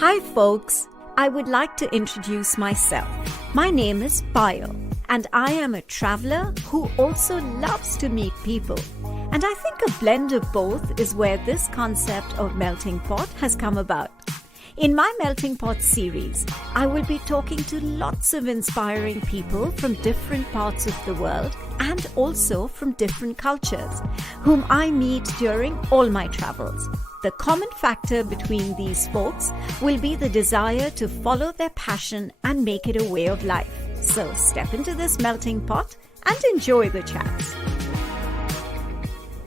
Hi folks, I would like to introduce myself. My name is Payal and I am a traveler who also loves to meet people. And I think a blend of both is where this concept of melting pot has come about. In my Melting Pot series, I will be talking to lots of inspiring people from different parts of the world and also from different cultures, whom I meet during all my travels. The common factor between these folks will be the desire to follow their passion and make it a way of life. So step into this melting pot and enjoy the chats.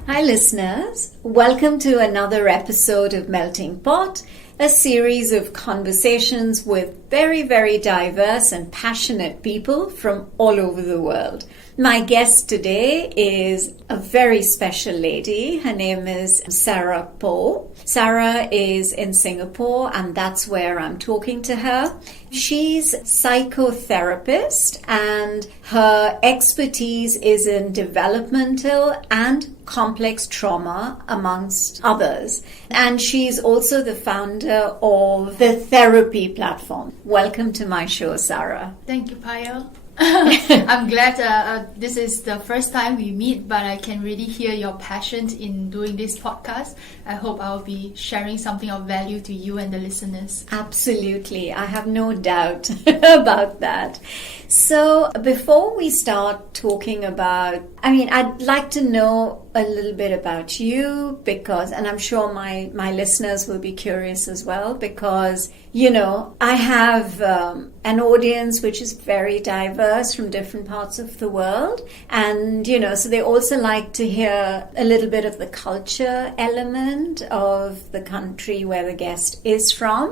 Hi listeners, welcome to another episode of Melting Pot, a series of conversations with very, very diverse and passionate people from all over the world. My guest today is a very special lady. Her name is Sarah Po. Sarah is in Singapore and that's where I'm talking to her. She's a psychotherapist and her expertise is in developmental and complex trauma, amongst others. And she's also the founder of the therapy platform. Welcome to my show, Sarah. Thank you, Payal. I'm glad this is the first time we meet, but I can really hear your passion in doing this podcast. I hope I'll be sharing something of value to you and the listeners. Absolutely. I have no doubt about that. So before we start talking about, I'd like to know a little bit about you because, and I'm sure my listeners will be curious as well because, I have an audience which is very diverse from different parts of the world. And, so they also like to hear a little bit of the culture element of the country where the guest is from.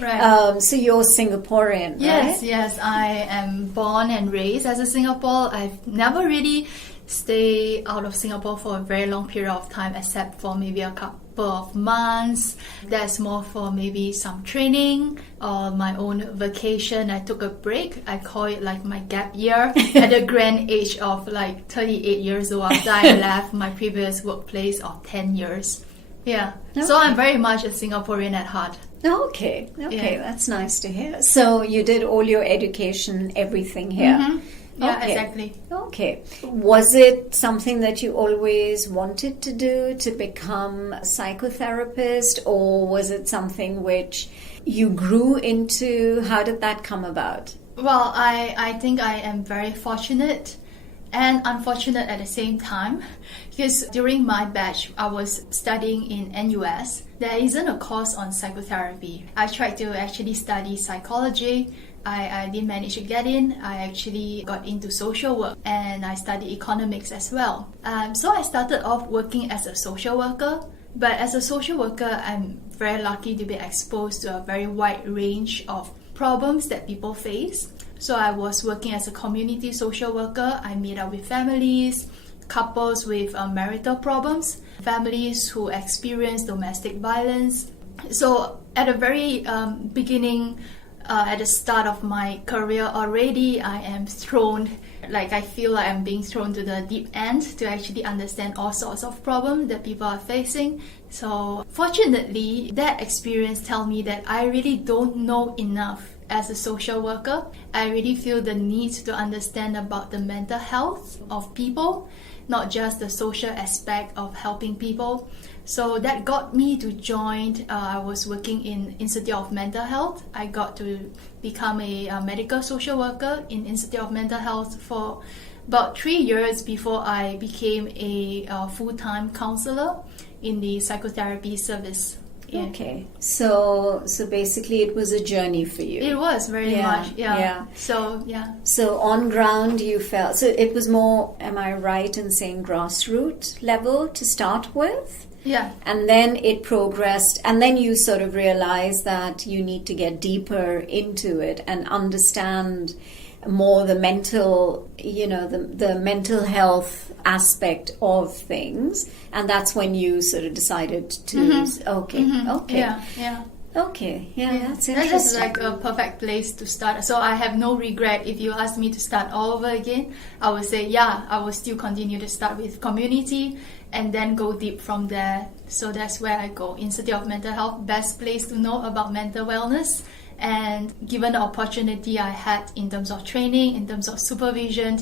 Right. So you're Singaporean, right? Yes. I am born and raised as a Singapore. I've never really stayed out of Singapore for a very long period of time, except for maybe a couple of months. That's more for maybe some training or my own vacation. I took a break. I call it like my gap year at the grand age of like 38 years old after I left my previous workplace of 10 years. Yeah. Okay. So I'm very much a Singaporean at heart. Okay. Yeah. That's nice to hear. So you did all your education, everything here. Mm-hmm. Yeah, okay. Exactly. Okay. Was it something that you always wanted to do, to become a psychotherapist, or was it something which you grew into? How did that come about? Well, I think I am very fortunate and unfortunate at the same time because during my batch, I was studying in NUS. There isn't a course on psychotherapy. I tried to actually study psychology. I didn't manage to get in. I actually got into social work and I studied economics as well. So I started off working as a social worker. But as a social worker, I'm very lucky to be exposed to a very wide range of problems that people face. So I was working as a community social worker. I meet up with families, couples with marital problems, families who experience domestic violence. So at the very beginning, at the start of my career already, I am thrown, I feel like I'm being thrown to the deep end to actually understand all sorts of problems that people are facing. So fortunately, that experience tells me that I really don't know enough as a social worker. I really feel the need to understand about the mental health of people, not just the social aspect of helping people. So that got me to join. I was working in Institute of Mental Health. I got to become a medical social worker in Institute of Mental Health for about 3 years before I became a full-time counselor in the psychotherapy service. Yeah. Okay, so basically it was a journey for you. It was very much, yeah. So on ground you felt, so it was more, am I right in saying grassroots level to start with? Yeah. And then it progressed, and then you sort of realized that you need to get deeper into it and understand more the mental, the mental health aspect of things, and that's when you sort of decided to Okay. Okay, that's interesting. That is like a perfect place to start. So I have no regret. If you ask me to start all over again, I would say, I will still continue to start with community and then go deep from there. So that's where I go. Institute of Mental Health, best place to know about mental wellness. And given the opportunity I had in terms of training, in terms of supervision,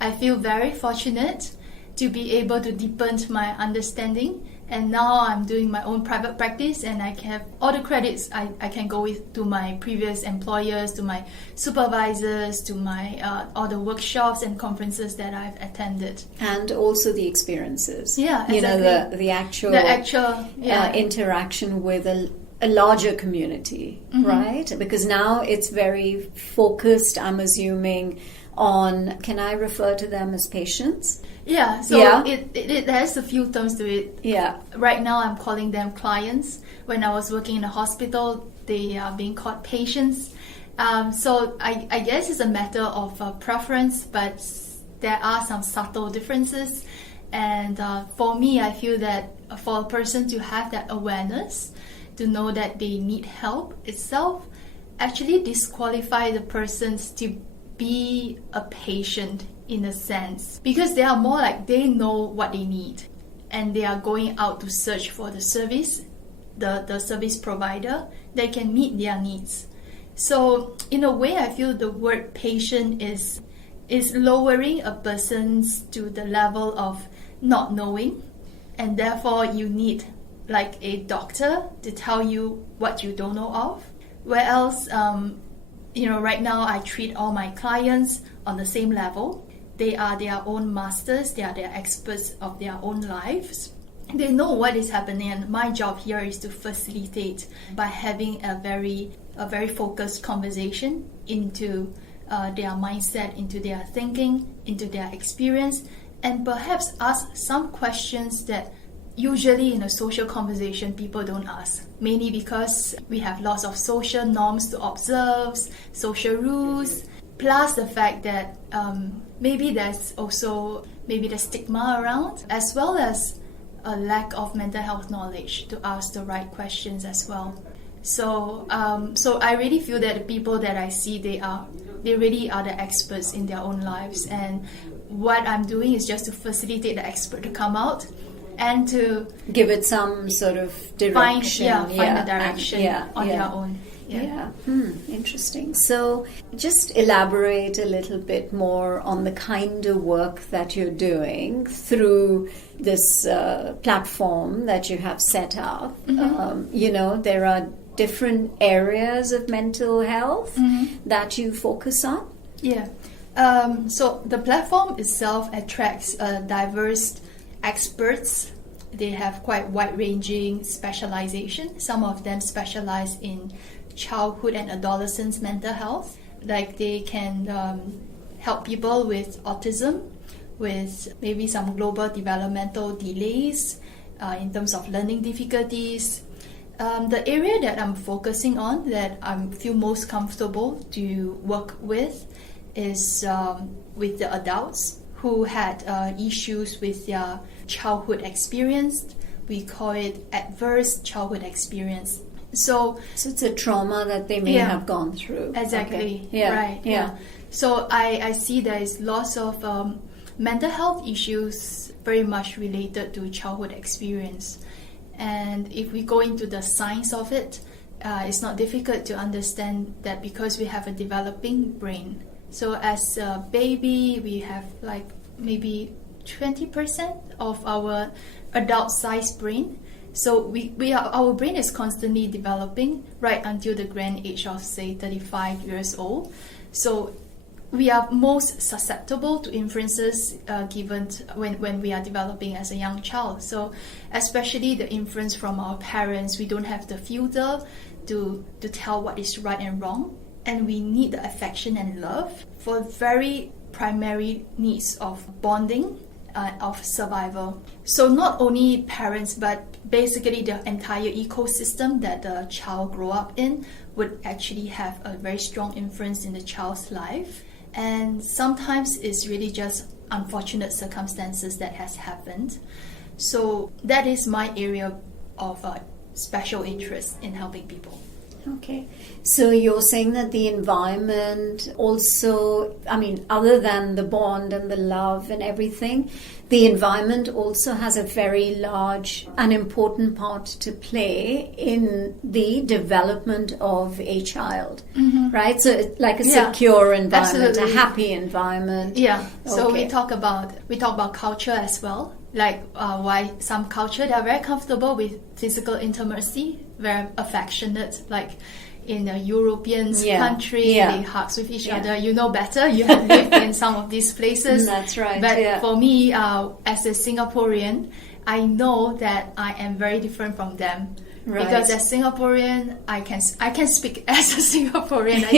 I feel very fortunate to be able to deepen my understanding. And now I'm doing my own private practice, and I can have all the credits I can go with to my previous employers, to my supervisors, to my all the workshops and conferences that I've attended. And also the experiences. Yeah, exactly. You know, the actual interaction with a larger community, right? Because now it's very focused, I'm assuming, on, can I refer to them as patients? Yeah, so it has a few terms to it. Yeah. Right now I'm calling them clients. When I was working in a hospital, they are being called patients. So I guess it's a matter of preference, but there are some subtle differences. And for me, I feel that for a person to have that awareness, to know that they need help itself, actually disqualify the persons to be a patient in a sense, because they are more like they know what they need and they are going out to search for the service, the service provider that can meet their needs. So in a way, I feel the word patient is lowering a person's to the level of not knowing, and therefore you need like a doctor to tell you what you don't know of. Whereas right now I treat all my clients on the same level. They are their own masters, they are their experts of their own lives. They know what is happening, and my job here is to facilitate by having a very focused conversation into their mindset, into their thinking, into their experience, and perhaps ask some questions that usually in a social conversation people don't ask, mainly because we have lots of social norms to observe, social rules, plus the fact that maybe there's also the stigma around, as well as a lack of mental health knowledge to ask the right questions as well. So I really feel that the people that I see, they really are the experts in their own lives, and what I'm doing is just to facilitate the expert to come out and to give it some sort of direction. Find the direction on their own. Yeah. Interesting. So just elaborate a little bit more on the kind of work that you're doing through this platform that you have set up. There are different areas of mental health that you focus on. Yeah. So the platform itself attracts diverse experts. They have quite wide-ranging specialization. Some of them specialize in childhood and adolescents mental health. Like they can help people with autism, with maybe some global developmental delays in terms of learning difficulties. The area that I'm focusing on, that I feel most comfortable to work with, is with the adults who had issues with their childhood experience. We call it adverse childhood experience. So it's a trauma that they may have gone through. Exactly. Okay. Yeah. Right. Yeah. So I see there is lots of mental health issues very much related to childhood experience. And if we go into the science of it, it's not difficult to understand that because we have a developing brain. So as a baby, we have like maybe 20% of our adult-sized brain. So our brain is constantly developing right until the grand age of, say, 35 years old. So we are most susceptible to influences given when we are developing as a young child. So especially the influence from our parents, we don't have the filter to tell what is right and wrong. And we need the affection and love for very primary needs of bonding, of survival. So not only parents, but basically the entire ecosystem that the child grow up in would actually have a very strong influence in the child's life. And sometimes it's really just unfortunate circumstances that has happened. So that is my area of special interest in helping people. Okay. So you're saying that the environment also, I mean, other than the bond and the love and everything, the environment also has a very large and important part to play in the development of a child, right? So it's like a secure environment, absolutely. a happy environment. Yeah. So Okay. we talk about culture as well. Like why some culture, they are very comfortable with physical intimacy, very affectionate. Like in a European country, they hug with each other. You know better. You have lived in some of these places. That's right. But for me, as a Singaporean, I know that I am very different from them. Right. Because as Singaporean, I can speak as a Singaporean.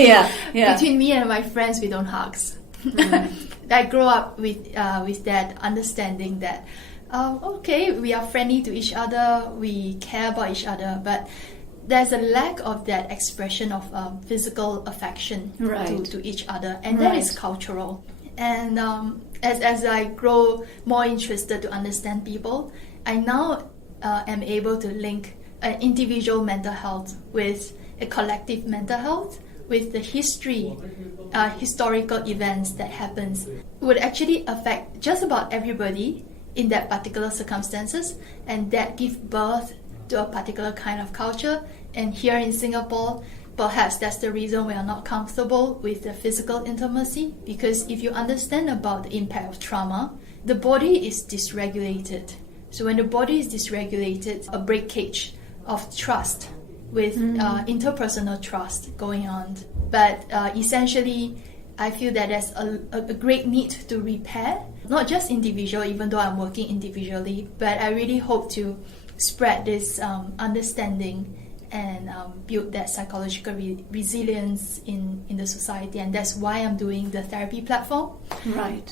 Between me and my friends, we don't hugs. I grew up with that understanding that okay, we are friendly to each other, we care about each other, but there's a lack of that expression of physical affection to each other, and that is cultural. And as I grow more interested to understand people, I now am able to link individual mental health with a collective mental health, with the historical events that happens would actually affect just about everybody in that particular circumstances, and that give birth to a particular kind of culture. And here in Singapore, perhaps that's the reason we are not comfortable with the physical intimacy, because if you understand about the impact of trauma, the body is dysregulated. So when the body is dysregulated, a breakage of trust with interpersonal trust going on. But essentially, I feel that there's a great need to repair, not just individual, even though I'm working individually, but I really hope to spread this understanding and build that psychological resilience in the society. And that's why I'm doing the therapy platform. Right.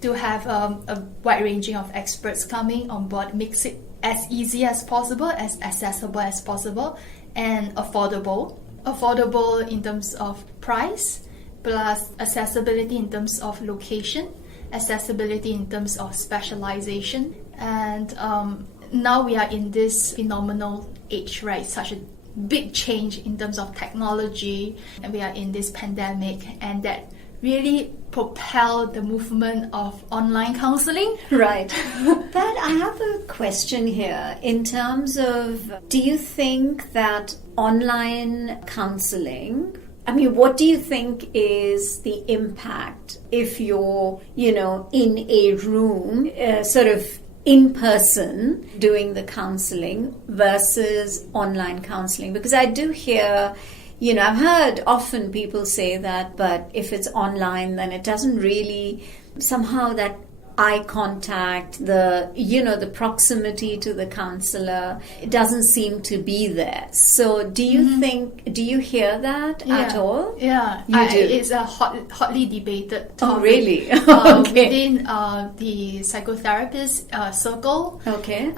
To have a wide ranging of experts coming on board, makes it as easy as possible, as accessible as possible, and affordable. Affordable in terms of price, plus accessibility in terms of location, accessibility in terms of specialization. And now we are in this phenomenal age, right? Such a big change in terms of technology, and we are in this pandemic, and that really propelled the movement of online counselling. Right. But I have a question here in terms of, do you think that online counselling, I mean, what do you think is the impact if you're, in a room, sort of in person doing the counselling versus online counselling? Because I do hear, I've heard often people say that, but if it's online, then it doesn't really, somehow that eye contact, the proximity to the counsellor, it doesn't seem to be there. So do you hear that at all? Yeah, You do? It's a hotly debated topic. Oh, really? Within the psychotherapist circle. Okay.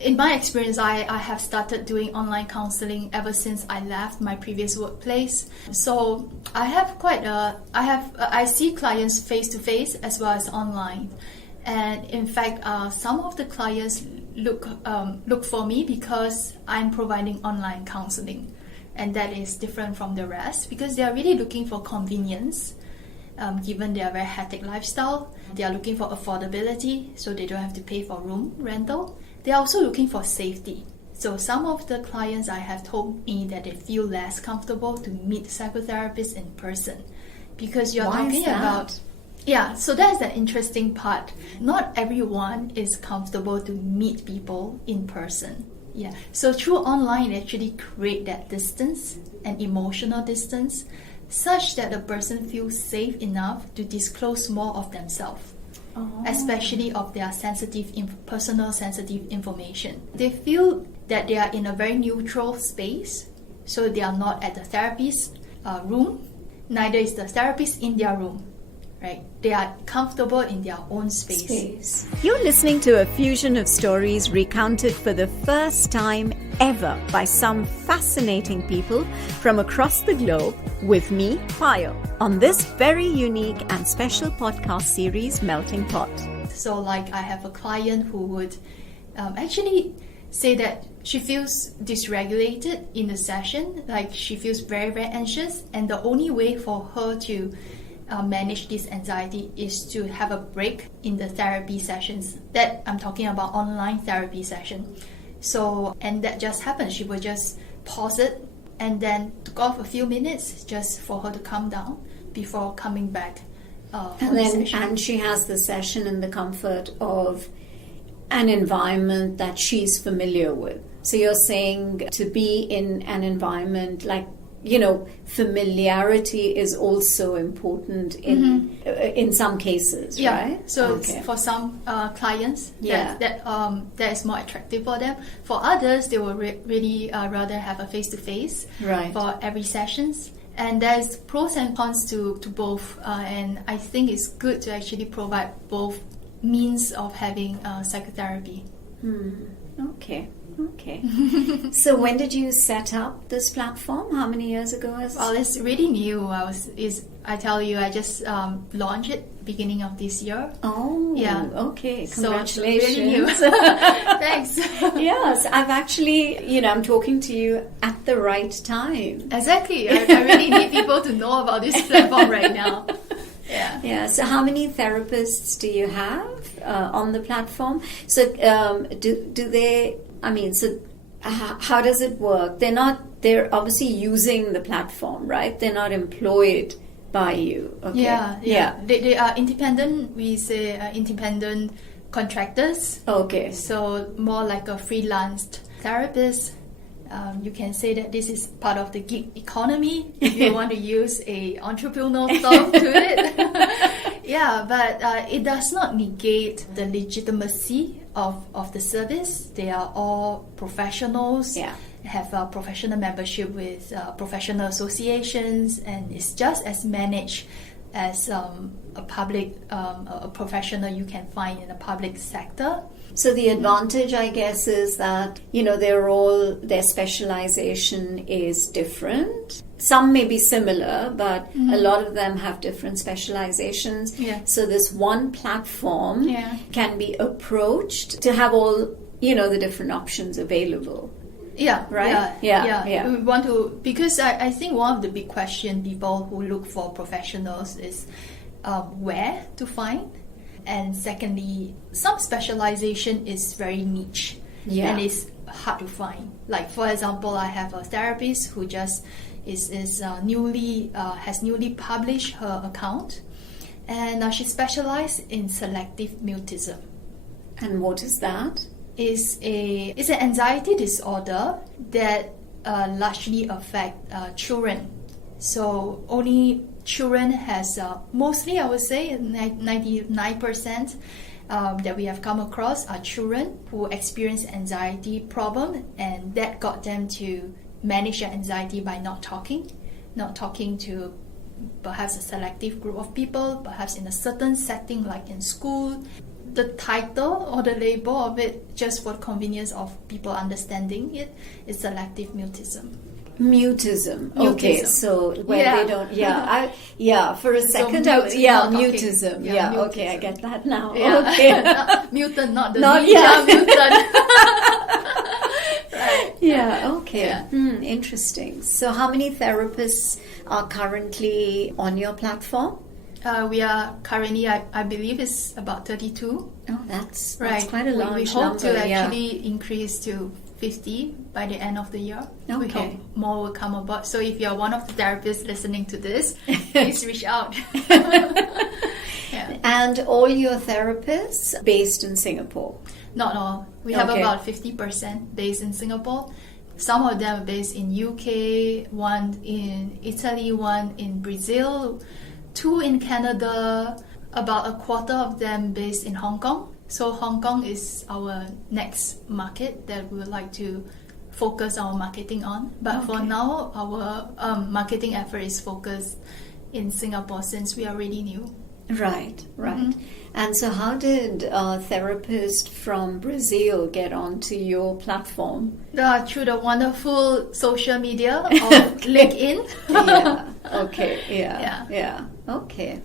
In my experience, I have started doing online counseling ever since I left my previous workplace. So I have I see clients face to face as well as online. And in fact, some of the clients look for me because I'm providing online counseling, and that is different from the rest because they are really looking for convenience. Given their very hectic lifestyle, they are looking for affordability, so they don't have to pay for room rental. They are also looking for safety. So some of the clients I have told me that they feel less comfortable to meet psychotherapists in person because you're talking about... Yeah, so that's the interesting part. Not everyone is comfortable to meet people in person. Yeah, so through online, it actually create that distance, an emotional distance, such that the person feels safe enough to disclose more of themselves. Especially of their personal sensitive information. They feel that they are in a very neutral space, so they are not at the therapist's room, neither is the therapist in their room, right? They are comfortable in their own space. You're listening to a fusion of stories recounted for the first time ever by some fascinating people from across the globe with me, Payal, on this very unique and special podcast series, Melting Pot. So like I have a client who would actually say that she feels dysregulated in the session, like she feels very, very anxious, and the only way for her to manage this anxiety is to have a break in the therapy sessions. That I'm talking about online therapy session. So, and that just happened. She would just pause it and then took off a few minutes just for her to calm down before coming back. And she has the session in the comfort of an environment that she's familiar with. So you're saying to be in an environment like, familiarity is also important in some cases, right? So for some clients, that is more attractive for them. For others, they will really rather have a face-to-face for every sessions. And there's pros and cons to both. And I think it's good to actually provide both means of having psychotherapy. Okay. So when did you set up this platform? How many years ago? Well, it's really new. I just launched it beginning of this year. Oh, yeah. Okay. Congratulations. So really new. Thanks. Yes, I've actually, I'm talking to you at the right time. Exactly. I really need people to know about this platform right now. Yeah. So how many therapists do you have on the platform? So do they? So how does it work? They're obviously using the platform, right? They're not employed by you. Okay. Yeah. They are independent. We say independent contractors. Okay. So more like a freelanced therapist. You can say that this is part of the gig economy if you want to use a entrepreneurial term to it. But it does not negate the legitimacy of the service. They are all professionals, have a professional membership with professional associations, and it's just as managed as a professional you can find in the public sector. So the advantage, I guess, is that, their specialization is different. Some may be similar, but a lot of them have different specializations. Yeah. So this one platform can be approached to have all, the different options available. Yeah, right? Yeah. We want to, because I think one of the big questions people who look for professionals is where to find. And secondly, some specialization is very niche and it's hard to find. Like, for example, I have a therapist who just has newly published her account, and she specializes in selective mutism. And what is that? It's an anxiety disorder that largely affect children. So only children has mostly, I would say 99% that we have come across are children who experience anxiety problem, and that got them to manage their anxiety by not talking to perhaps a selective group of people, perhaps in a certain setting like in school. The title or the label of it, just for convenience of people understanding it, is selective mutism. Mutism. Okay, so when they don't, for a second, mutism. Mutism. Okay, I get that now. Yeah. Okay, mutant, not the ninja mutant. Right. Yeah. Okay. Yeah. Interesting. So, how many therapists are currently on your platform? We are currently, I believe, it's about 32. Oh, that's quite a large number. We hope to actually increase to 50 by the end of the year. Okay. We hope more will come about. So if you're one of the therapists listening to this, please reach out. And all your therapists based in Singapore? Not all. We have about 50% based in Singapore. Some of them are based in UK, one in Italy, one in Brazil, 2 in Canada, about a quarter of them based in Hong Kong. So Hong Kong is our next market that we would like to focus our marketing on. But for now, our marketing effort is focused in Singapore since we are really new. Right. Mm-hmm. And so how did a therapist from Brazil get onto your platform? Through the wonderful social media of LinkedIn. Yeah. Okay.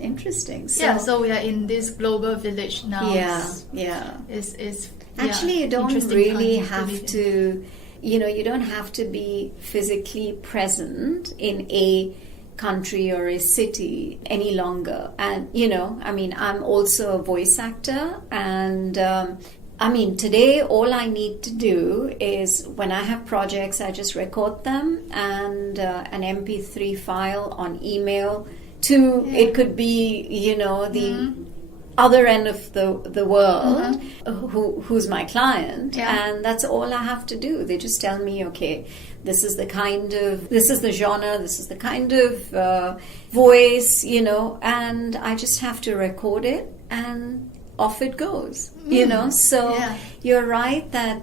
Interesting. So we are in this global village now. Yeah. It's Actually, you don't interesting really time to have live in. to, you don't have to be physically present in a country or a city any longer. And, I'm also a voice actor. And, today all I need to do is when I have projects, I just record them and an MP3 file on email to, it could be, the other end of the world who's my client, and that's all I have to do. They just tell me, okay, this is the genre, this is the kind of voice, and I just have to record it and off it goes, so you're right that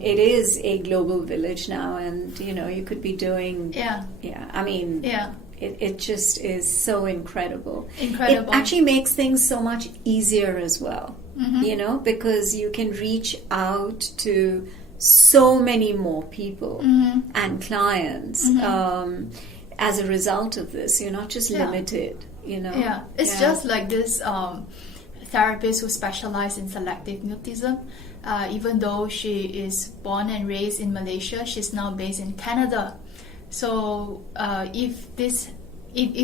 it is a global village now, and you could be doing It just is so incredible. It actually makes things so much easier as well, because you can reach out to so many more people and clients as a result of this. You're not just limited, Yeah, it's just like this therapist who specializes in selective mutism. Even though she is born and raised in Malaysia, she's now based in Canada. So if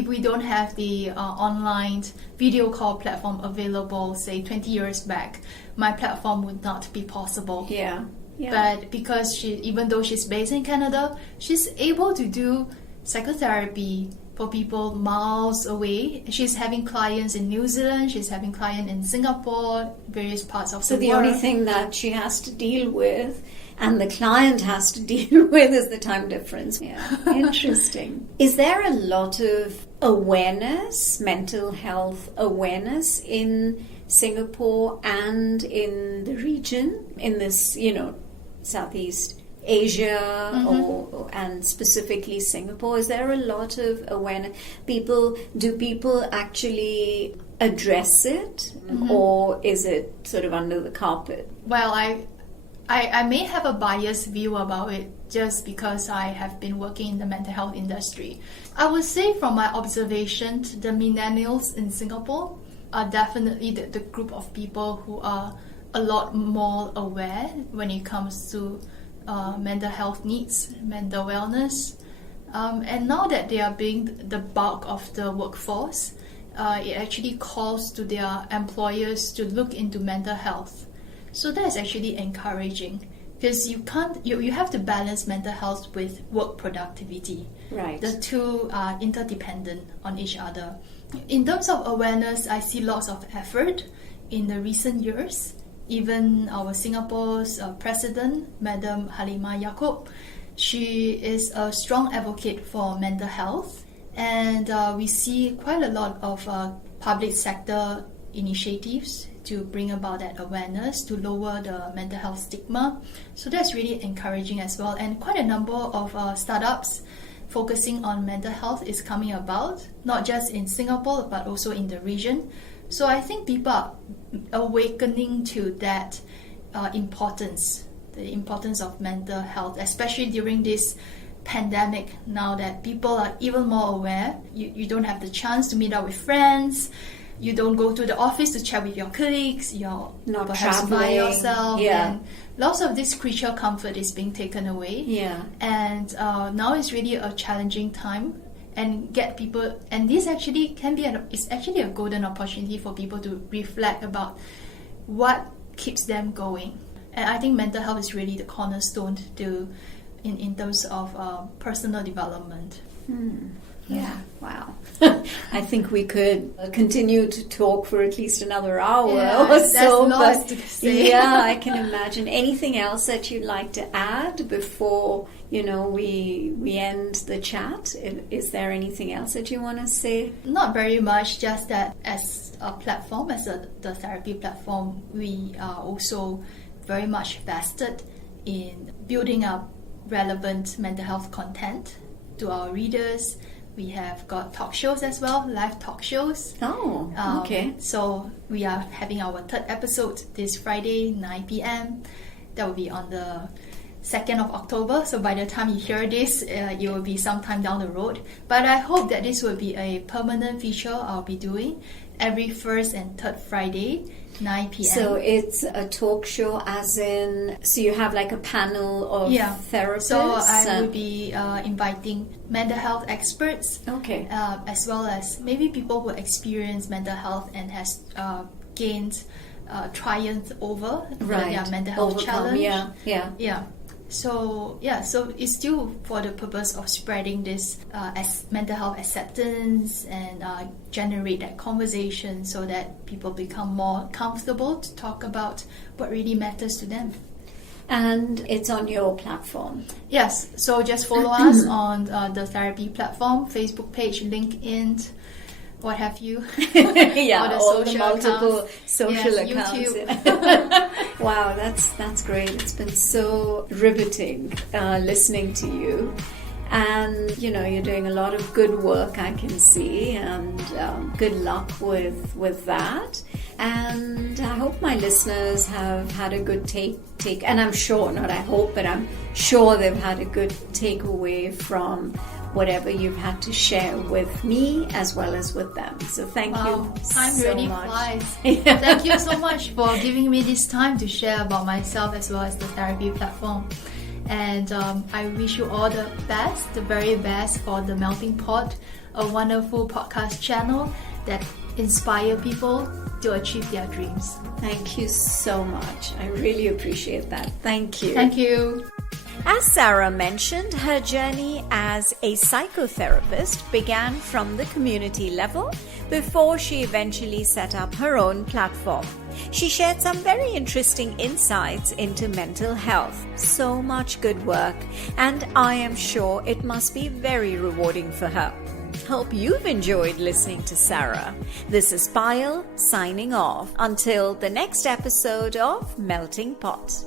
we don't have the online video call platform available, say 20 years back, my platform would not be possible. Yeah. But because even though she's based in Canada, she's able to do psychotherapy for people miles away. She's having clients in New Zealand, she's having clients in Singapore, various parts of the world. So the only thing that she has to deal with and the client has to deal with is the time difference. Yeah, interesting. Is there a lot of awareness, mental health awareness in Singapore and in the region, in this, Southeast Asia and specifically Singapore? Is there a lot of awareness? Do people actually address it, or is it sort of under the carpet? Well, I may have a biased view about it just because I have been working in the mental health industry. I would say from my observation, the millennials in Singapore are definitely the group of people who are a lot more aware when it comes to mental health needs, mental wellness. And now that they are being the bulk of the workforce, it actually calls to their employers to look into mental health. So that is actually encouraging, because you have to balance mental health with work productivity. Right. The two are interdependent on each other. In terms of awareness, I see lots of effort in the recent years. Even our Singapore's president, Madam Halimah Yacob, she is a strong advocate for mental health, and we see quite a lot of public sector initiatives to bring about that awareness, to lower the mental health stigma. So that's really encouraging as well. And quite a number of startups focusing on mental health is coming about, not just in Singapore, but also in the region. So I think people are awakening to that importance, the importance of mental health, especially during this pandemic, now that people are even more aware. You don't have the chance to meet up with friends. You don't go to the office to chat with your colleagues. You're not perhaps traveling by yourself. Yeah. And lots of this creature comfort is being taken away. Yeah. And now it's really a challenging time, and get people. And this actually can be it's actually a golden opportunity for people to reflect about what keeps them going. And I think mental health is really the cornerstone in terms of personal development. Yeah, wow. I think we could continue to talk for at least another hour or so. Lots to say. Yeah, I can imagine. Anything else that you'd like to add before, we end the chat? Is there anything else that you want to say? Not very much, just that as a platform, the therapy platform, we are also very much vested in building up relevant mental health content to our readers. We have got talk shows as well, live talk shows. Oh, okay. So we are having our third episode this Friday, 9 p.m. That will be on the 2nd of October. So by the time you hear this, it will be sometime down the road. But I hope that this will be a permanent feature I'll be doing. every first and third Friday, 9 p.m. So it's a talk show, as in, so you have like a panel of therapists? So I will be inviting mental health experts, as well as maybe people who experience mental health and has gained triumph over their mental health challenge. So it's still for the purpose of spreading this mental health acceptance and generate that conversation so that people become more comfortable to talk about what really matters to them. And it's on your platform? Yes, so just follow us on the therapy platform, Facebook page, LinkedIn, what have you. All the multiple social accounts. YouTube. Wow, that's great. It's been so riveting listening to you. And, you're doing a lot of good work, I can see, and good luck with that. And I hope my listeners have had a good take, and I'm sure, not I hope, but I'm sure they've had a good takeaway from whatever you've had to share with me as well as with them. So thank you time so really much. Flies. Thank you so much for giving me this time to share about myself as well as the therapy platform. And I wish you all the best, the very best for the Melting Pot, a wonderful podcast channel that inspire people to achieve their dreams. Thank you so much. I really appreciate that. Thank you. Thank you. As Sarah mentioned, her journey as a psychotherapist began from the community level before she eventually set up her own platform. She shared some very interesting insights into mental health. So much good work, and I am sure it must be very rewarding for her. Hope you've enjoyed listening to Sarah. This is Payal signing off until the next episode of Melting Pot.